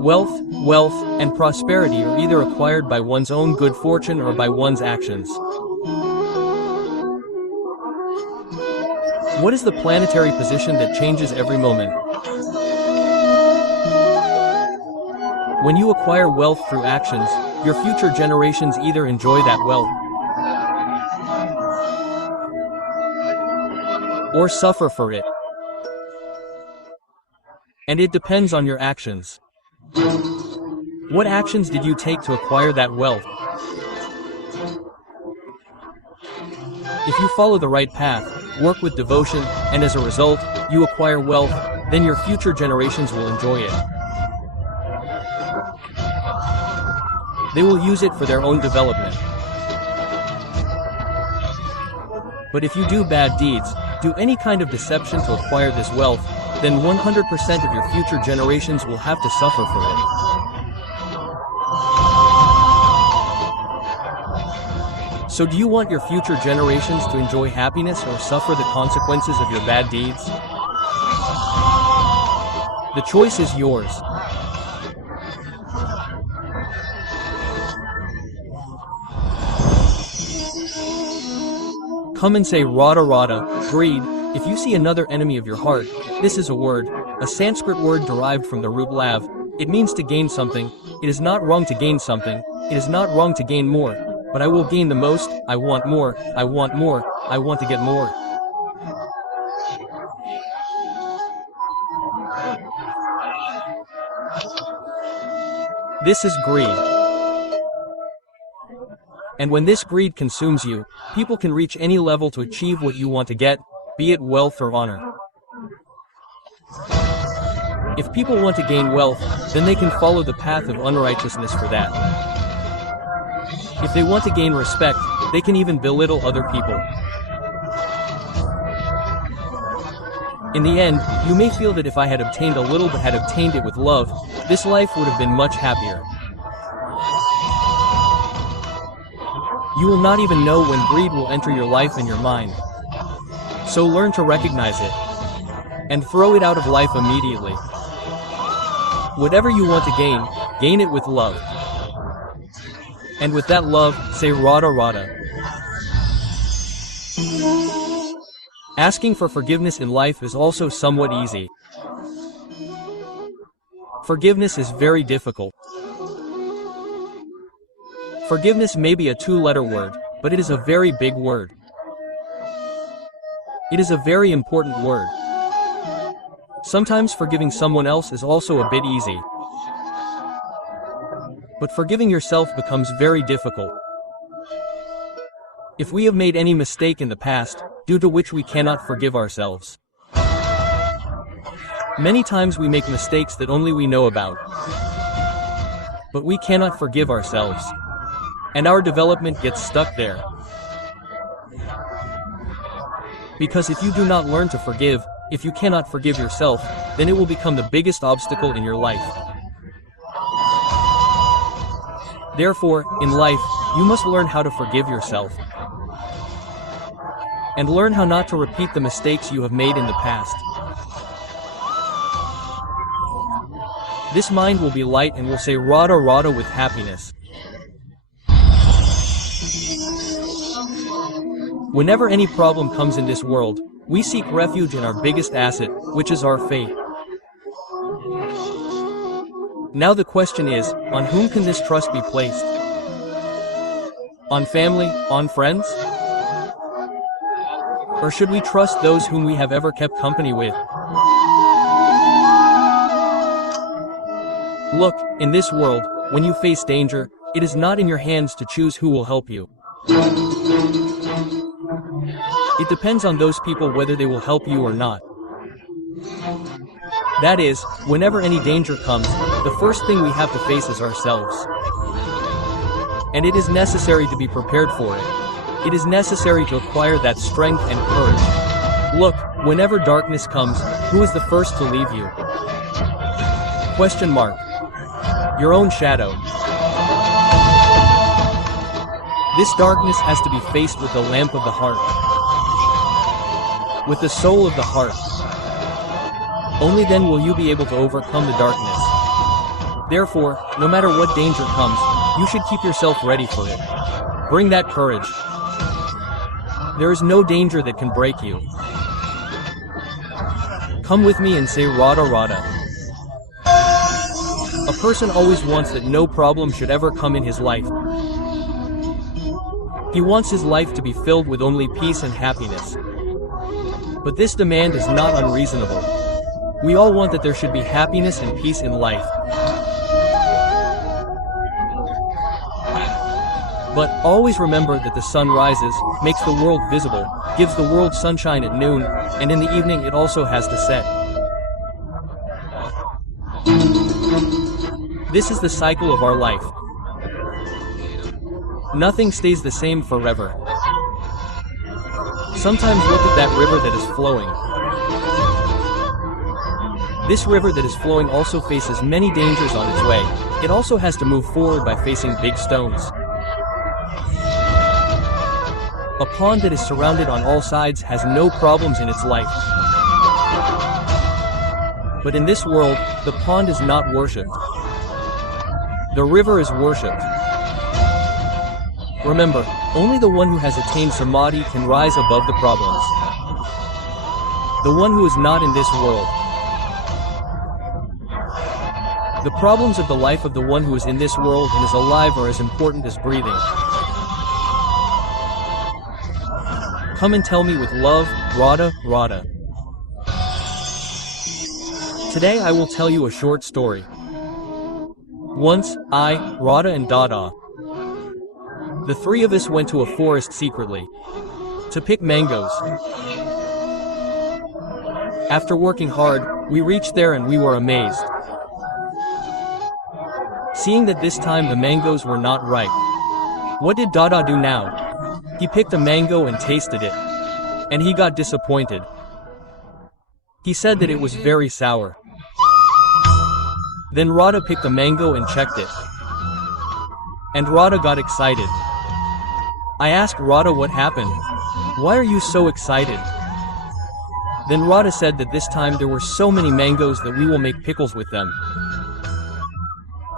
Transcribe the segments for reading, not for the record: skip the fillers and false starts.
Wealth, and prosperity are either acquired by one's own good fortune or by one's actions. What is the planetary position that changes every moment? When you acquire wealth through actions, your future generations either enjoy that wealth or suffer for it. And it depends on your actions. What actions did you take to acquire that wealth? If you follow the right path, work with devotion, and as a result, you acquire wealth, then your future generations will enjoy it. They will use it for their own development. But if you do bad deeds, do any kind of deception to acquire this wealth, then 100% of your future generations will have to suffer for it. So do you want your future generations to enjoy happiness or suffer the consequences of your bad deeds? The choice is yours. Come and say Radha Radha, greed. If you see another enemy of your heart, this is a word, a Sanskrit word derived from the root lav. It means to gain something. It is not wrong to gain something. It is not wrong to gain more. But I will gain the most. I want more. I want more. I want to get more. This is greed. And when this greed consumes you, people can reach any level to achieve what you want to get, be it wealth or honor. If people want to gain wealth, then they can follow the path of unrighteousness for that. If they want to gain respect, they can even belittle other people. In the end, you may feel that if I had obtained a little but had obtained it with love, this life would have been much happier. You will not even know when greed will enter your life and your mind. So learn to recognize it and throw it out of life immediately. Whatever you want to gain it with love. And with that love, say Radha Radha. Asking for forgiveness in life is also somewhat easy. Forgiveness is very difficult. Forgiveness may be a two-letter word, but it is a very big word. It is a very important word. Sometimes forgiving someone else is also a bit easy. But forgiving yourself becomes very difficult. If we have made any mistake in the past, due to which we cannot forgive ourselves. Many times we make mistakes that only we know about. But we cannot forgive ourselves. And our development gets stuck there. Because if you do not learn to forgive, if you cannot forgive yourself, then it will become the biggest obstacle in your life. Therefore, in life, you must learn how to forgive yourself. And learn how not to repeat the mistakes you have made in the past. This mind will be light and will say Radha Radha with happiness. Whenever any problem comes in this world, we seek refuge in our biggest asset, which is our faith. Now the question is, on whom can this trust be placed? On family, on friends? Or should we trust those whom we have ever kept company with? Look, in this world, when you face danger, it is not in your hands to choose who will help you. It depends on those people whether they will help you or not. That is, whenever any danger comes, the first thing we have to face is ourselves. And it is necessary to be prepared for it. It is necessary to acquire that strength and courage. Look, whenever darkness comes, who is the first to leave you? Question mark. Your own shadow. This darkness has to be faced with the lamp of the heart. With the soul of the heart. Only then will you be able to overcome the darkness. Therefore, no matter what danger comes, you should keep yourself ready for it. Bring that courage. There is no danger that can break you. Come with me and say Radha Radha. A person always wants that no problem should ever come in his life. He wants his life to be filled with only peace and happiness. But this demand is not unreasonable. We all want that there should be happiness and peace in life. But always remember that the sun rises, makes the world visible, gives the world sunshine at noon, and in the evening it also has to set. This is the cycle of our life. Nothing stays the same forever. Sometimes look at that river that is flowing. This river that is flowing also faces many dangers on its way. It also has to move forward by facing big stones. A pond that is surrounded on all sides has no problems in its life. But in this world, the pond is not worshipped. The river is worshipped. Remember, only the one who has attained samadhi can rise above the problems. The one who is not in this world. The problems of the life of the one who is in this world and is alive are as important as breathing. Come and tell me with love, Radha, Radha. Today I will tell you a short story. Once, I, Radha and Dada, the three of us went to a forest secretly to pick mangoes. After working hard, we reached there and we were amazed. Seeing that this time the mangoes were not ripe. What did Dada do now? He picked a mango and tasted it. And he got disappointed. He said that it was very sour. Then Radha picked a mango and checked it. And Radha got excited. I asked Radha what happened. Why are you so excited? Then Radha said that this time there were so many mangoes that we will make pickles with them.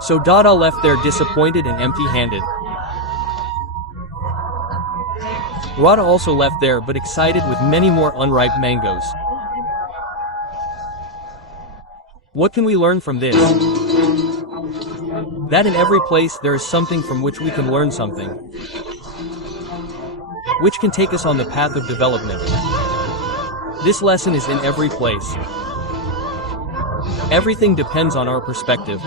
So Dada left there disappointed and empty-handed. Radha also left there but excited with many more unripe mangoes. What can we learn from this? That in every place there is something from which we can learn something, which can take us on the path of development. This lesson is in every place. Everything depends on our perspective.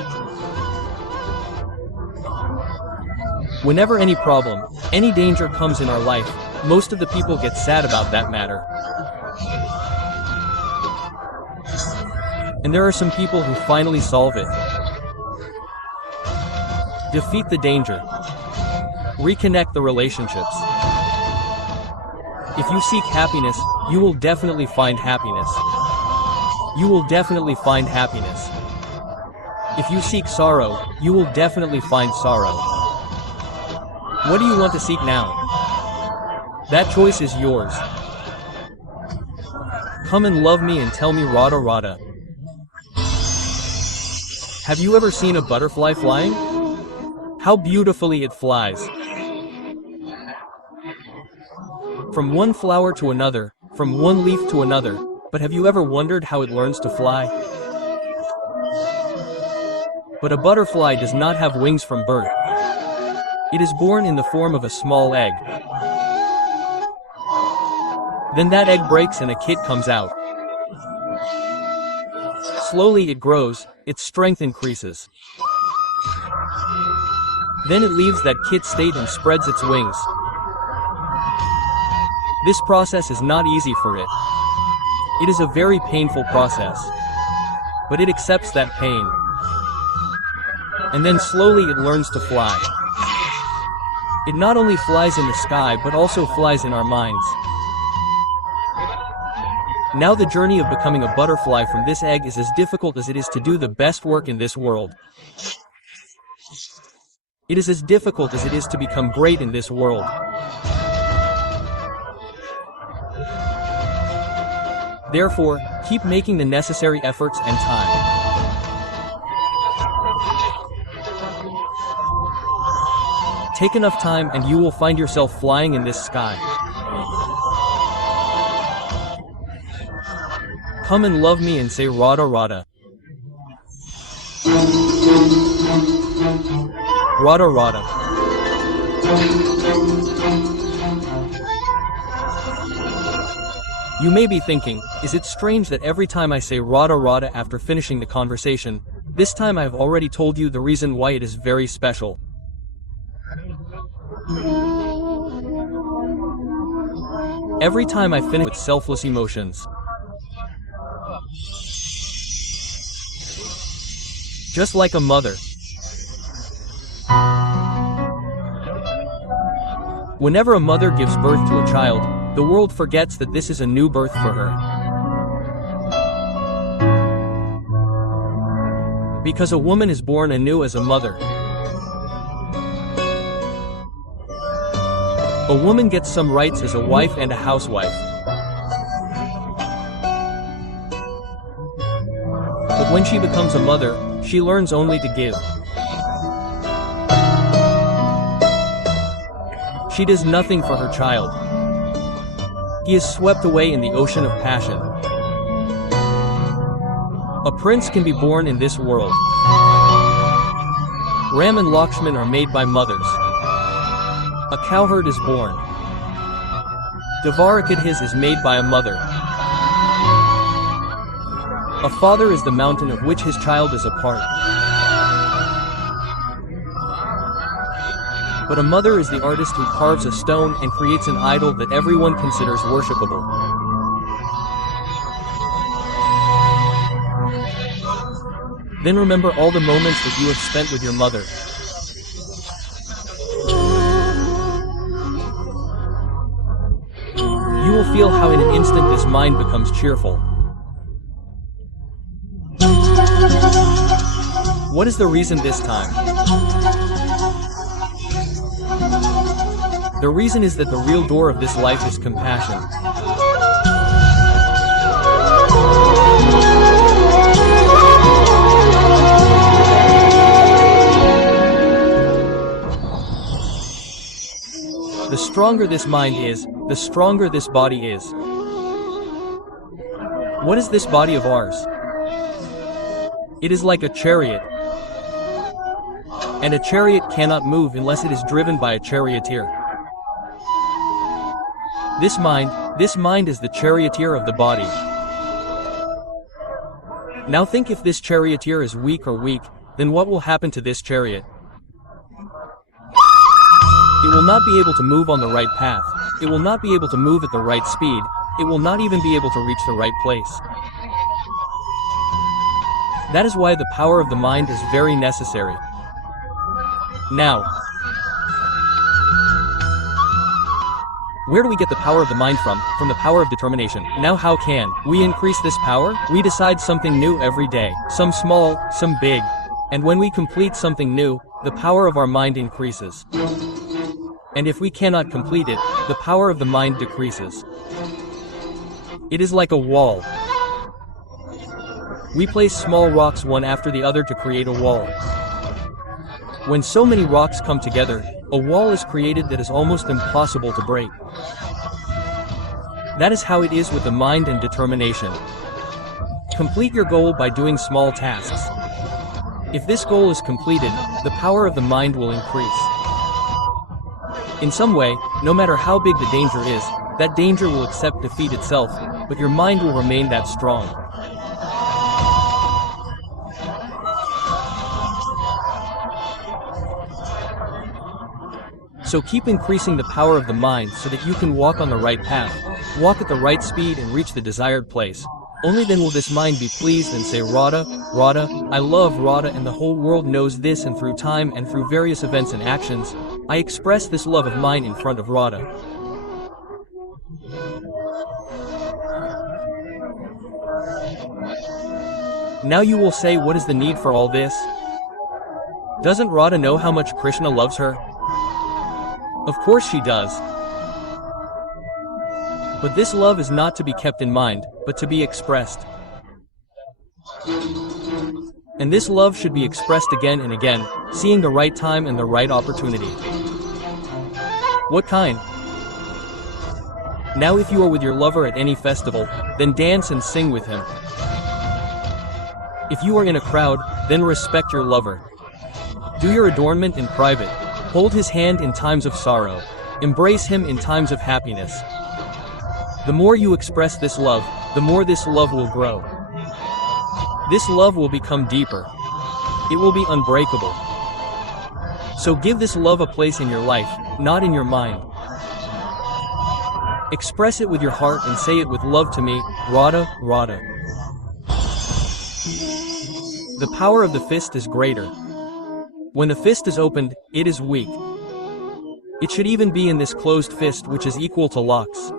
Whenever any problem, any danger comes in our life, most of the people get sad about that matter. And there are some people who finally solve it. Defeat the danger. Reconnect the relationships. If you seek happiness, you will definitely find happiness. You will definitely find happiness. If you seek sorrow, you will definitely find sorrow. What do you want to seek now? That choice is yours. Come and love me and tell me Radha Radha. Have you ever seen a butterfly flying? How beautifully it flies. From one flower to another, from one leaf to another, but have you ever wondered how it learns to fly? But a butterfly does not have wings from birth. It is born in the form of a small egg. Then that egg breaks and a kit comes out. Slowly it grows, its strength increases. Then it leaves that kit state and spreads its wings. This process is not easy for it. It is a very painful process. But it accepts that pain. And then slowly it learns to fly. It not only flies in the sky but also flies in our minds. Now the journey of becoming a butterfly from this egg is as difficult as it is to do the best work in this world. It is as difficult as it is to become great in this world. Therefore, keep making the necessary efforts and time. Take enough time and you will find yourself flying in this sky. Come and love me and say Radha Radha. Radha Radha. You may be thinking, is it strange that every time I say Radha Radha after finishing the conversation, this time I have already told you the reason why it is very special. Every time I finish with selfless emotions. Just like a mother. Whenever a mother gives birth to a child, the world forgets that this is a new birth for her. Because a woman is born anew as a mother. A woman gets some rights as a wife and a housewife. But when she becomes a mother, she learns only to give. She does nothing for her child. He is swept away in the ocean of passion. A prince can be born in this world. Ram and Lakshman are made by mothers. A cowherd is born. Dvarakadhis is made by a mother. A father is the mountain of which his child is a part. But a mother is the artist who carves a stone and creates an idol that everyone considers worshipable. Then remember all the moments that you have spent with your mother. You will feel how in an instant this mind becomes cheerful. What is the reason this time? The reason is that the real door of this life is compassion. The stronger this mind is, the stronger this body is. What is this body of ours? It is like a chariot. And a chariot cannot move unless it is driven by a charioteer. This mind is the charioteer of the body. Now think, if this charioteer is weak, then what will happen to this chariot? It will not be able to move on the right path. It will not be able to move at the right speed. It will not even be able to reach the right place. That is why the power of the mind is very necessary. Now, where do we get the power of the mind from? From the power of determination. Now how can we increase this power? We decide something new every day, some small, some big. And when we complete something new, the power of our mind increases. And if we cannot complete it, the power of the mind decreases. It is like a wall. We place small rocks one after the other to create a wall. When so many rocks come together, a wall is created that is almost impossible to break. That is how it is with the mind and determination. Complete your goal by doing small tasks. If this goal is completed, the power of the mind will increase. In some way, no matter how big the danger is, that danger will accept defeat itself, but your mind will remain that strong. So keep increasing the power of the mind so that you can walk on the right path, walk at the right speed and reach the desired place. Only then will this mind be pleased and say, Radha, Radha, I love Radha, and the whole world knows this, and through time and through various events and actions, I express this love of mine in front of Radha. Now you will say, what is the need for all this? Doesn't Radha know how much Krishna loves her? Of course she does. But this love is not to be kept in mind, but to be expressed. And this love should be expressed again and again, seeing the right time and the right opportunity. What kind? Now if you are with your lover at any festival, then dance and sing with him. If you are in a crowd, then respect your lover. Do your adornment in private. Hold his hand in times of sorrow. Embrace him in times of happiness. The more you express this love, the more this love will grow. This love will become deeper. It will be unbreakable. So give this love a place in your life, not in your mind. Express it with your heart and say it with love to me, Radha, Radha. The power of the fist is greater. When the fist is opened, it is weak. It should even be in this closed fist, which is equal to lakhs.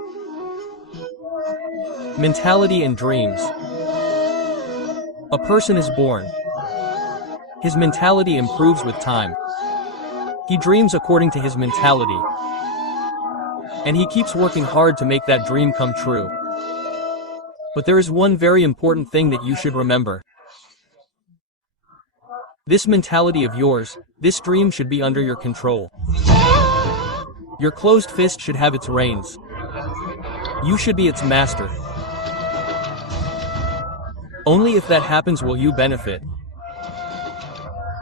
Mentality and dreams. A person is born. His mentality improves with time. He dreams according to his mentality. And he keeps working hard to make that dream come true. But there is one very important thing that you should remember. This mentality of yours, this dream should be under your control. Your closed fist should have its reins. You should be its master. Only if that happens will you benefit.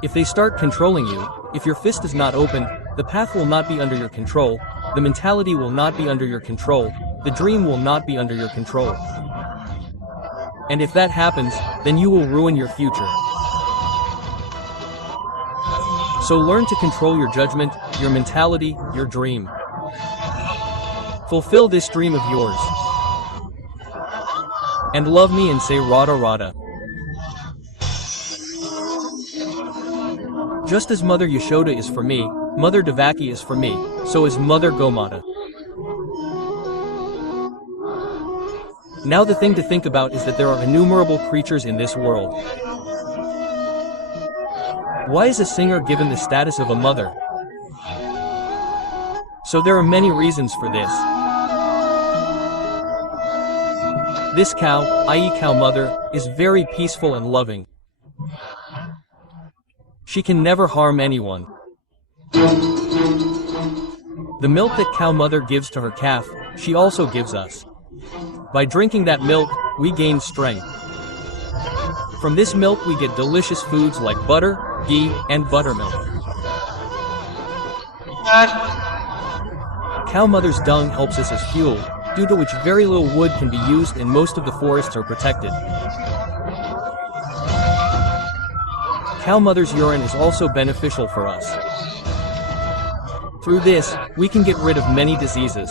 If they start controlling you, if your fist is not open, the path will not be under your control, the mentality will not be under your control, the dream will not be under your control. And if that happens, then you will ruin your future. So learn to control your judgment, your mentality, your dream. Fulfill this dream of yours. And love me and say Radha Radha. Just as Mother Yashoda is for me, Mother Devaki is for me, so is Mother Gomata. Now the thing to think about is that there are innumerable creatures in this world. Why is a singer given the status of a mother? So there are many reasons for this. This cow, i.e. cow mother, is very peaceful and loving. She can never harm anyone. The milk that cow mother gives to her calf, she also gives us. By drinking that milk, we gain strength. From this milk we get delicious foods like butter, ghee, and buttermilk. Cow mother's dung helps us as fuel, due to which very little wood can be used and most of the forests are protected. Cow mother's urine is also beneficial for us. Through this, we can get rid of many diseases.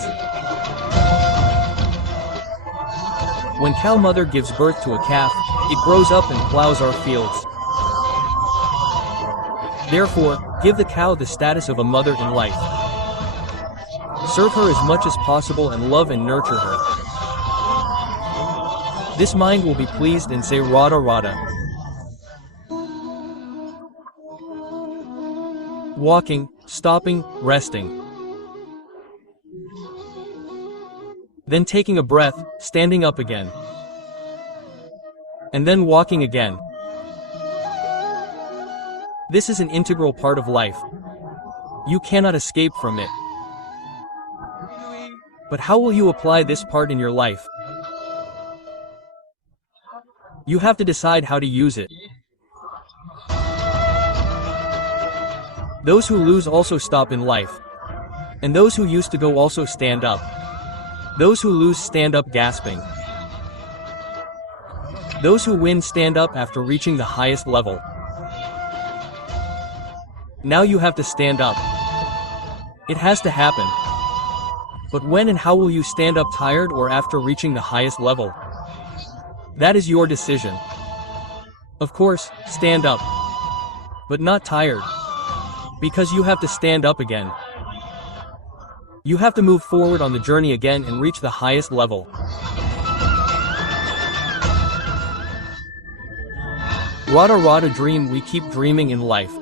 When cow mother gives birth to a calf, it grows up and plows our fields. Therefore, give the cow the status of a mother in life. Serve her as much as possible and love and nurture her. This mind will be pleased and say Radha Radha. Walking, stopping, resting. Then taking a breath, standing up again. And then walking again. This is an integral part of life. You cannot escape from it. But how will you apply this part in your life? You have to decide how to use it. Those who lose also stop in life. And those who used to go also stand up. Those who lose stand up gasping. Those who win stand up after reaching the highest level. Now you have to stand up. It has to happen. But when and how will you stand up, tired or after reaching the highest level? That is your decision. Of course, stand up. But not tired. Because you have to stand up again. You have to move forward on the journey again and reach the highest level. Radha Radha dream, we keep dreaming in life.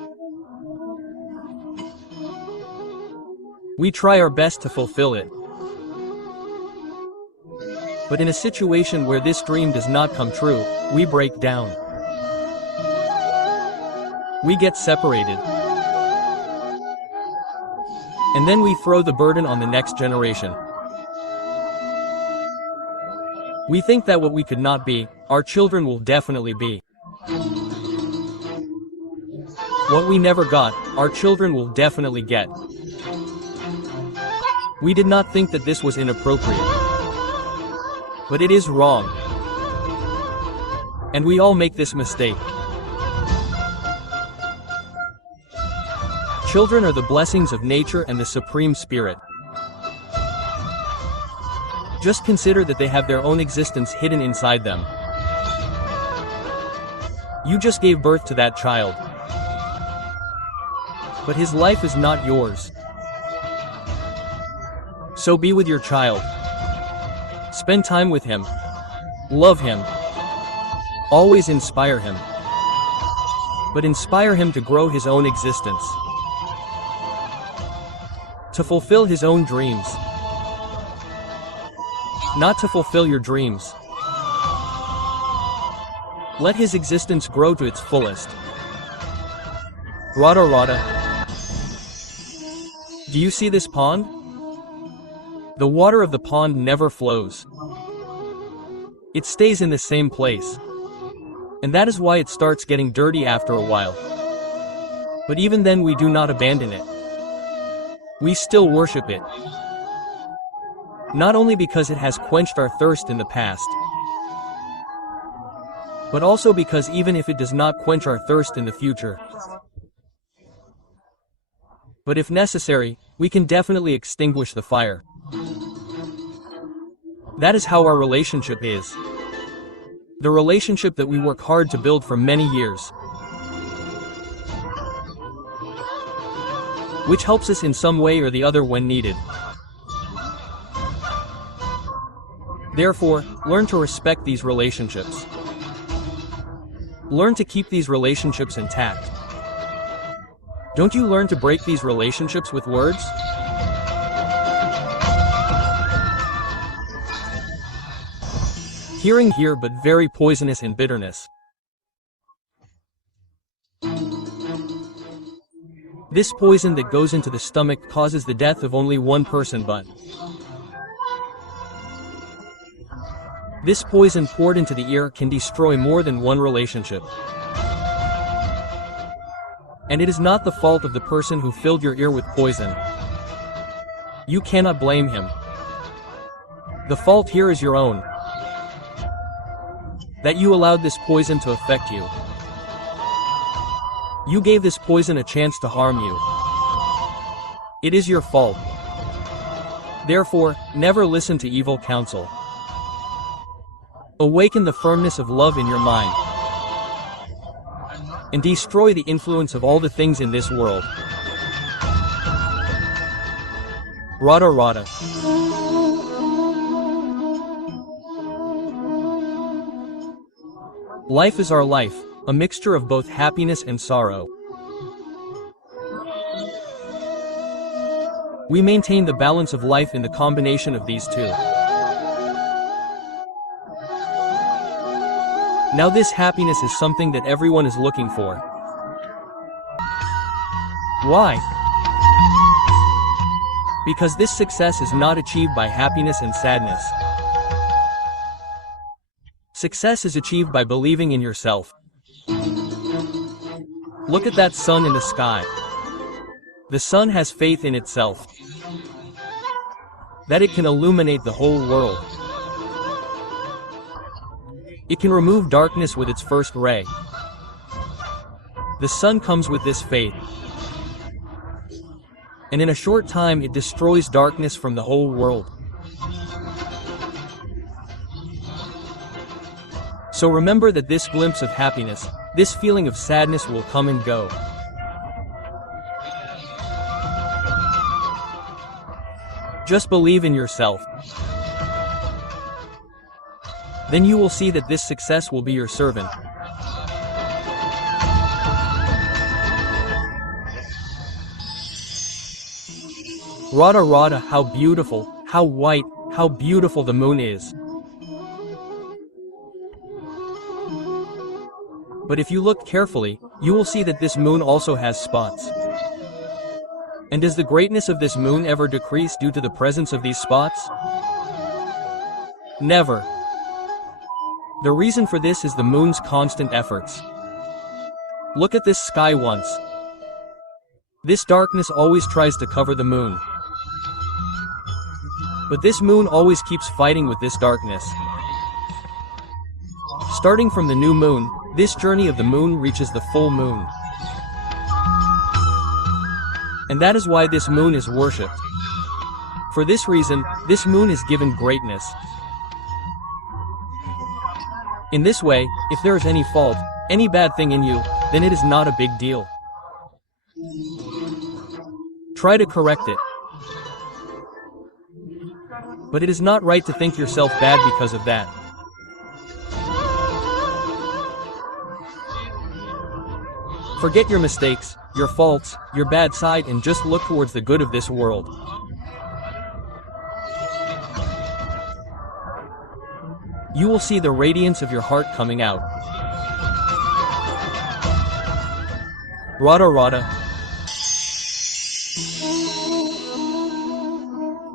We try our best to fulfill it. But in a situation where this dream does not come true, we break down. We get separated. And then we throw the burden on the next generation. We think that what we could not be, our children will definitely be. What we never got, our children will definitely get. We did not think that this was inappropriate. But it is wrong. And we all make this mistake. Children are the blessings of nature and the Supreme Spirit. Just consider that they have their own existence hidden inside them. You just gave birth to that child. But his life is not yours. So be with your child. Spend time with him. Love him. Always inspire him. But inspire him to grow his own existence. To fulfill his own dreams. Not to fulfill your dreams. Let his existence grow to its fullest. Radha Radha. Do you see this pond? The water of the pond never flows. It stays in the same place. And that is why it starts getting dirty after a while. But even then we do not abandon it. We still worship it. Not only because it has quenched our thirst in the past, but also because even if it does not quench our thirst in the future, but if necessary, we can definitely extinguish the fire. That is how our relationship is. The relationship that we work hard to build for many years. Which helps us in some way or the other when needed. Therefore, learn to respect these relationships. Learn to keep these relationships intact. Don't you learn to break these relationships with words? Hearing here but very poisonous in bitterness. This poison that goes into the stomach causes the death of only one person, but this poison poured into the ear can destroy more than one relationship. And it is not the fault of the person who filled your ear with poison. You cannot blame him. The fault here is your own. That you allowed this poison to affect you. You gave this poison a chance to harm you. It is your fault. Therefore, never listen to evil counsel. Awaken the firmness of love in your mind. And destroy the influence of all the things in this world. Radha Radha. Life is our life, a mixture of both happiness and sorrow. We maintain the balance of life in the combination of these two. Now this happiness is something that everyone is looking for. Why? Because this success is not achieved by happiness and sadness. Success is achieved by believing in yourself. Look at that sun in the sky. The sun has faith in itself. That it can illuminate the whole world. It can remove darkness with its first ray. The sun comes with this faith. And in a short time it destroys darkness from the whole world. So remember that this glimpse of happiness, this feeling of sadness will come and go. Just believe in yourself. Then you will see that this success will be your servant. Radha Radha, how beautiful, how white, how beautiful the moon is. But if you look carefully, you will see that this moon also has spots. And does the greatness of this moon ever decrease due to the presence of these spots? Never. The reason for this is the moon's constant efforts. Look at this sky once. This darkness always tries to cover the moon. But this moon always keeps fighting with this darkness. Starting from the new moon, this journey of the moon reaches the full moon. And that is why this moon is worshipped. For this reason, this moon is given greatness. In this way, if there is any fault, any bad thing in you, then it is not a big deal. Try to correct it. But it is not right to think yourself bad because of that. Forget your mistakes, your faults, your bad side, and just look towards the good of this world. You will see the radiance of your heart coming out. Radha Radha.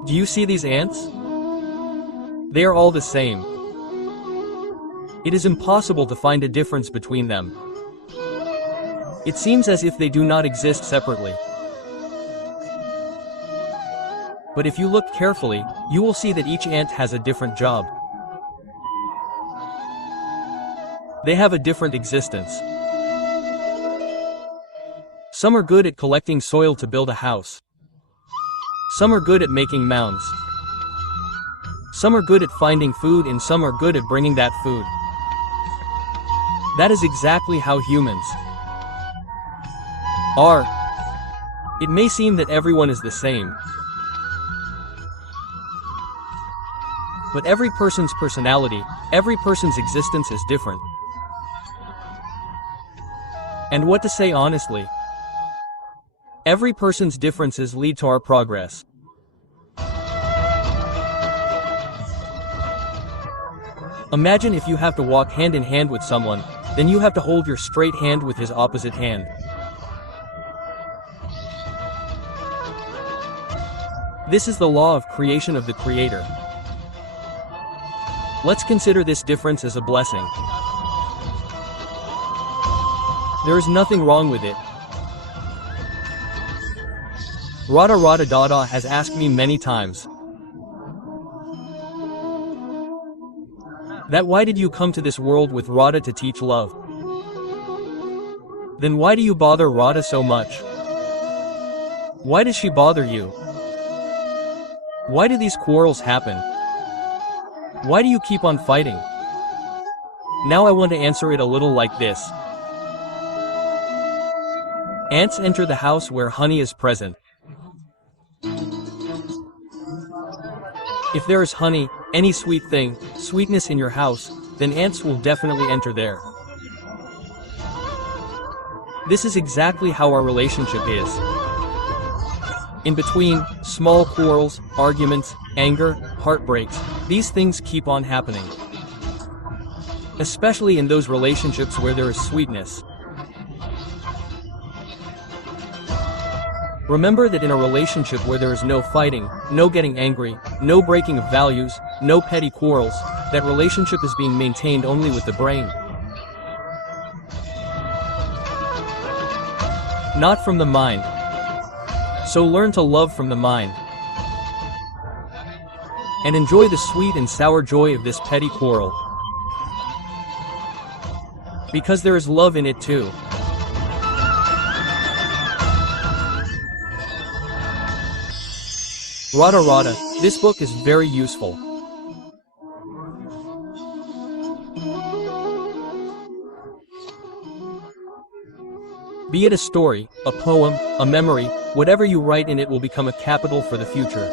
Do you see these ants? They are all the same. It is impossible to find a difference between them. It seems as if they do not exist separately. But if you look carefully, you will see that each ant has a different job. They have a different existence. Some are good at collecting soil to build a house. Some are good at making mounds. Some are good at finding food, and some are good at bringing that food. That is exactly how humans are. It may seem that everyone is the same, but every person's personality, every person's existence is different. And what to say honestly, every person's differences lead to our progress. Imagine if you have to walk hand in hand with someone, then you have to hold your straight hand with his opposite hand. This is the law of creation of the Creator. Let's consider this difference as a blessing. There is nothing wrong with it. Radha Radha Dada has asked me many times that why did you come to this world with Radha to teach love? Then why do you bother Radha so much? Why does she bother you? Why do these quarrels happen? Why do you keep on fighting? Now I want to answer it a little like this. Ants enter the house where honey is present. If there is honey, any sweet thing, sweetness in your house, then ants will definitely enter there. This is exactly how our relationship is. In between, small quarrels, arguments, anger, heartbreaks, these things keep on happening. Especially in those relationships where there is sweetness. Remember that in a relationship where there is no fighting, no getting angry, no breaking of values, no petty quarrels, that relationship is being maintained only with the brain. Not from the mind. So learn to love from the mind. And enjoy the sweet and sour joy of this petty quarrel. Because there is love in it too. Radha Radha, this book is very useful. Be it a story, a poem, a memory, whatever you write in it will become a capital for the future.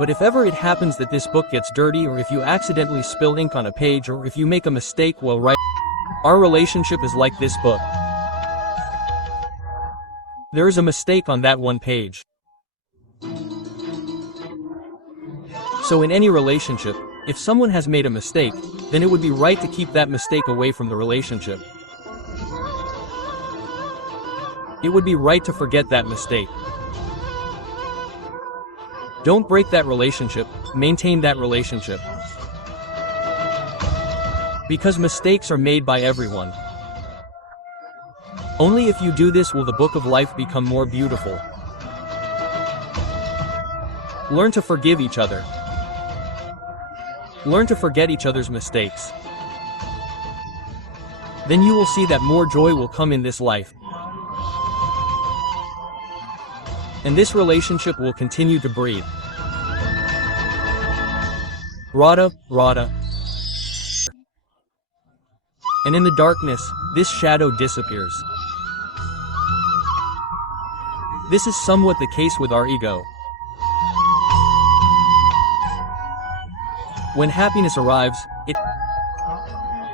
But if ever it happens that this book gets dirty, or if you accidentally spill ink on a page, or if you make a mistake while writing, our relationship is like this book. There is a mistake on that one page. So in any relationship, if someone has made a mistake, then then it would be right to keep that mistake away from the relationship. It would be right to forget that mistake. Don't break that relationship, maintain that relationship. Because mistakes are made by everyone. Only if you do this will the book of life become more beautiful. Learn to forgive each other. Learn to forget each other's mistakes. Then you will see that more joy will come in this life. And this relationship will continue to breathe. Radha, Radha. And in the darkness, this shadow disappears. This is somewhat the case with our ego. When happiness arrives,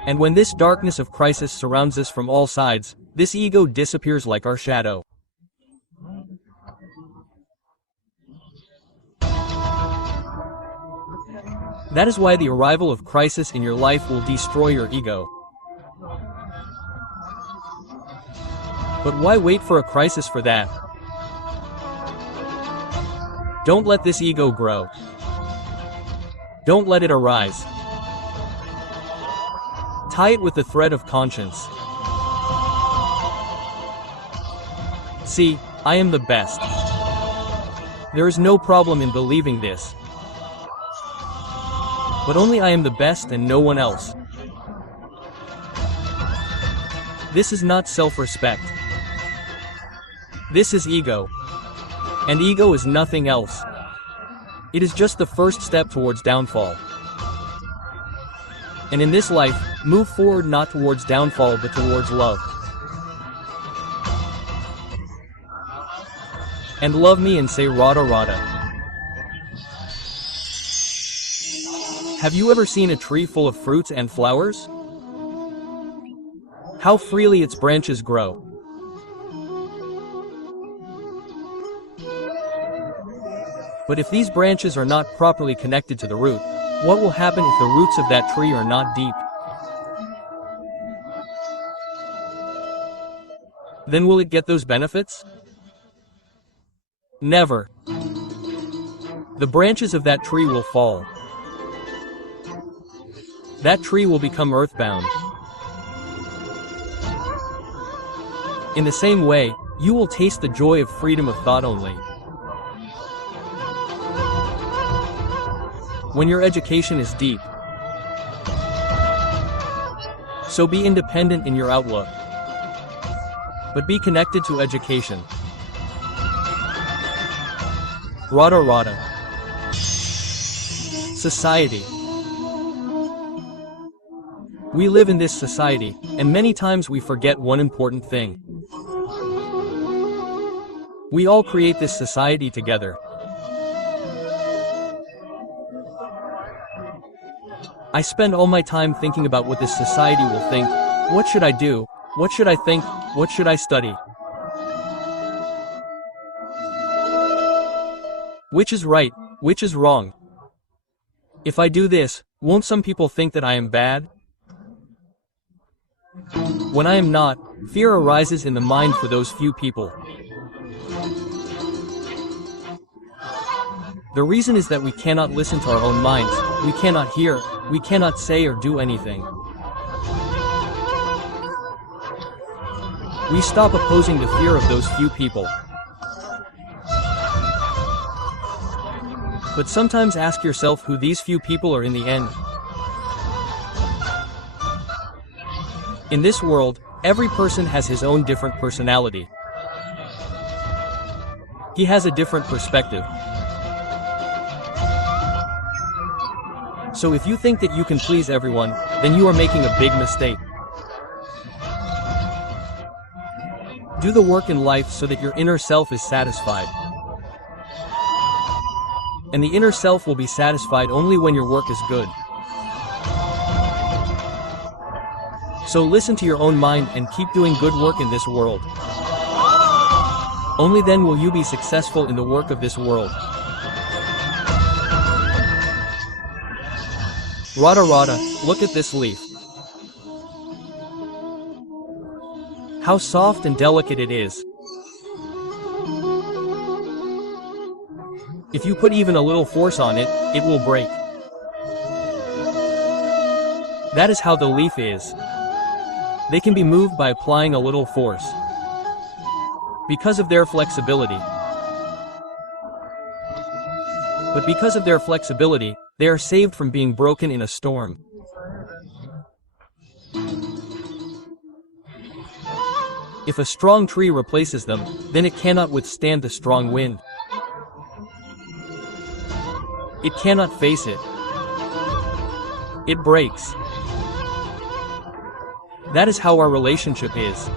and when this darkness of crisis surrounds us from all sides, this ego disappears like our shadow. That is why the arrival of crisis in your life will destroy your ego. But why wait for a crisis for that? Don't let this ego grow. Don't let it arise. Tie it with the thread of conscience. See, I am the best. There is no problem in believing this. But only I am the best and no one else. This is not self-respect. This is ego. And ego is nothing else. It is just the first step towards downfall. And in this life, move forward not towards downfall but towards love. And love me and say Radha Radha. Have you ever seen a tree full of fruits and flowers? How freely its branches grow. But if these branches are not properly connected to the root, what will happen if the roots of that tree are not deep? Then will it get those benefits? Never. The branches of that tree will fall. That tree will become earthbound. In the same way, you will taste the joy of freedom of thought only. When your education is deep. So be independent in your outlook. But be connected to education. Radha Radha. Society. We live in this society, and many times we forget one important thing. We all create this society together. I spend all my time thinking about what this society will think. What should I do? What should I think? What should I study? Which is right? Which is wrong? If I do this, won't some people think that I am bad? When I am not, fear arises in the mind for those few people. The reason is that we cannot listen to our own minds, we cannot hear, we cannot say or do anything. We stop opposing the fear of those few people. But sometimes ask yourself who these few people are in the end. In this world, every person has his own different personality. He has a different perspective. So if you think that you can please everyone, then you are making a big mistake. Do the work in life so that your inner self is satisfied. And the inner self will be satisfied only when your work is good. So listen to your own mind and keep doing good work in this world. Only then will you be successful in the work of this world. Radha Radha, look at this leaf. How soft and delicate it is. If you put even a little force on it, it will break. That is how the leaf is. They can be moved by applying a little force. Because of their flexibility. But because of their flexibility, they are saved from being broken in a storm. If a strong tree replaces them, then it cannot withstand the strong wind. It cannot face it. It breaks. That is how our relationship is.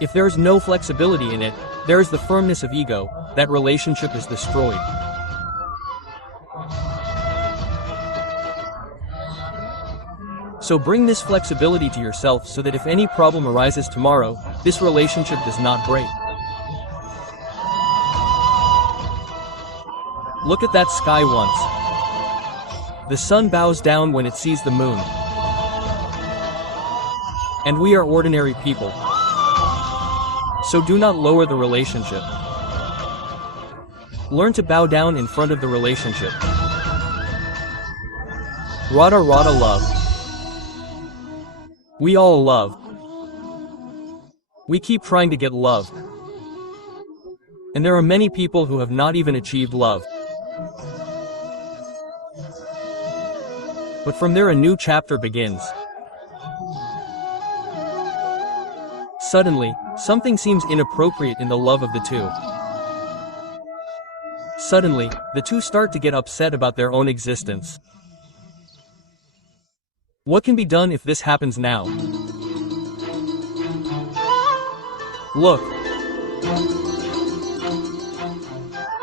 If there is no flexibility in it, there is the firmness of ego, that relationship is destroyed. So bring this flexibility to yourself so that if any problem arises tomorrow, this relationship does not break. Look at that sky once. The sun bows down when it sees the moon. And we are ordinary people. So do not lower the relationship. Learn to bow down in front of the relationship. Radha Radha love. We all love. We keep trying to get love. And there are many people who have not even achieved love. But from there a new chapter begins. Suddenly, something seems inappropriate in the love of the two. Suddenly, the two start to get upset about their own existence. What can be done if this happens now? Look.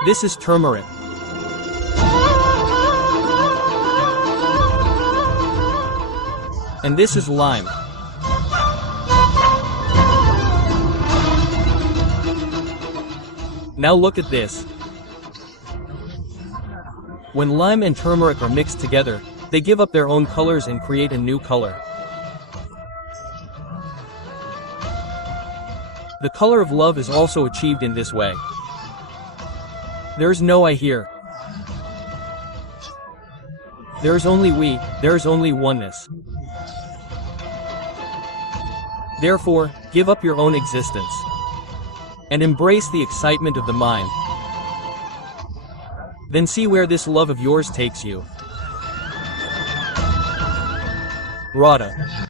This is turmeric. And this is lime. Now look at this. When lime and turmeric are mixed together, they give up their own colors and create a new color. The color of love is also achieved in this way. There is no I here. There is only we, there is only oneness. Therefore, give up your own existence. And embrace the excitement of the mind. Then see where this love of yours takes you. Radha.